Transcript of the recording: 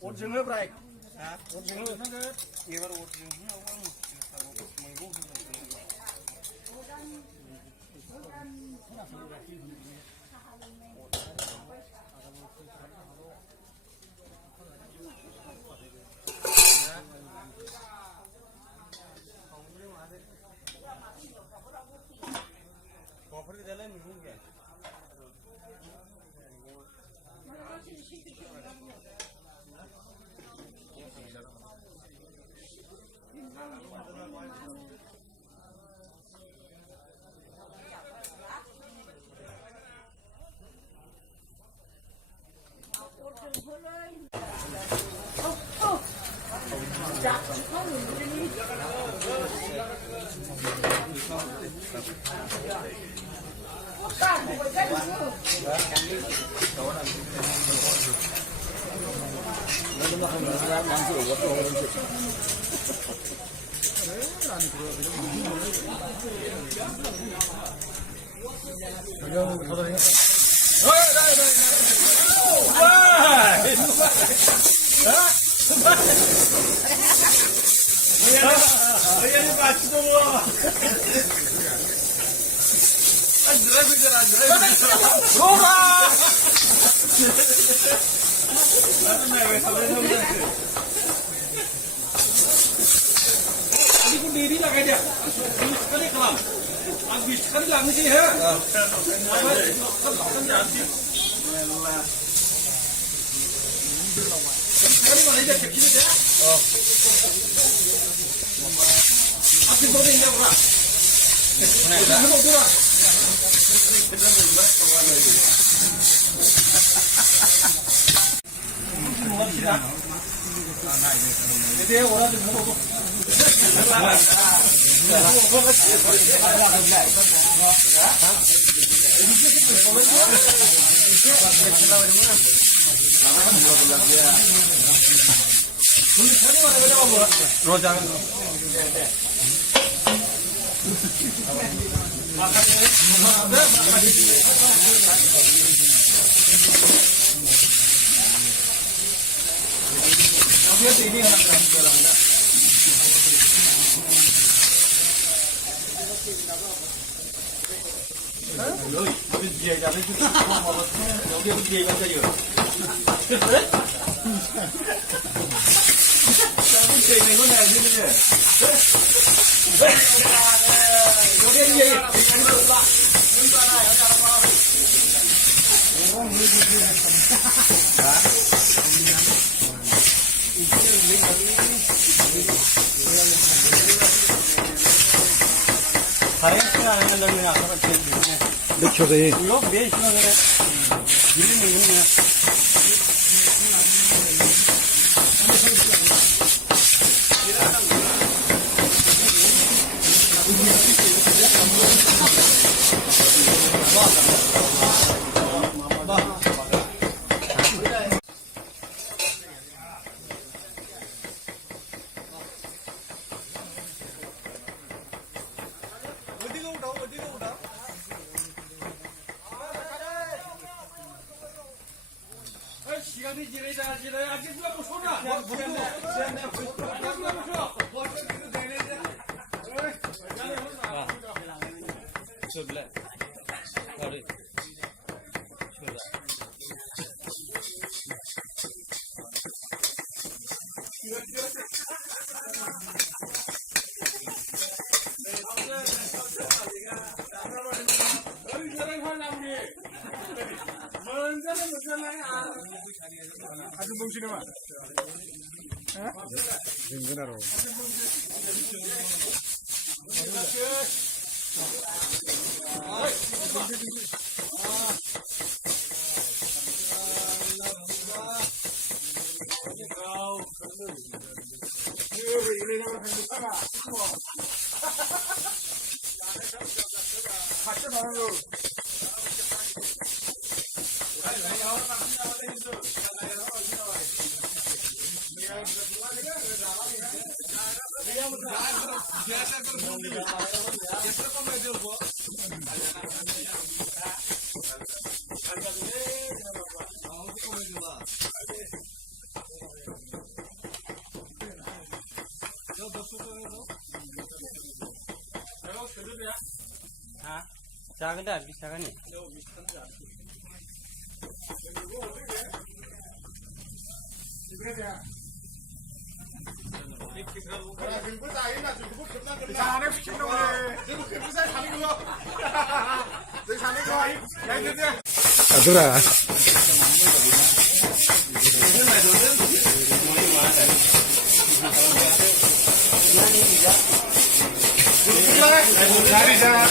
어징어 브라이. 어징어 상대. 이거 어징어 하고 Diri lah aja. Sekali kalam. Habis sekali lah mesti ya. Sekali mana aja kecil aja. Habis boleh ini apa? Mana ada? Jadi orang tu mau. Dia jadi tu, dia dia baca je. Kamu cakap ni mana ni je? Dia dia. Hari ni ada lagi ni apa macam देखो तो ये लोग बेच ना करे ये नहीं है 시간이 지내자 아직 누가 못 쏘나? 아주 봉신해 봐. 징그러워. 같이 가는 거. Biasa जागोन दा 20 थाखानि 아들아. 자리자.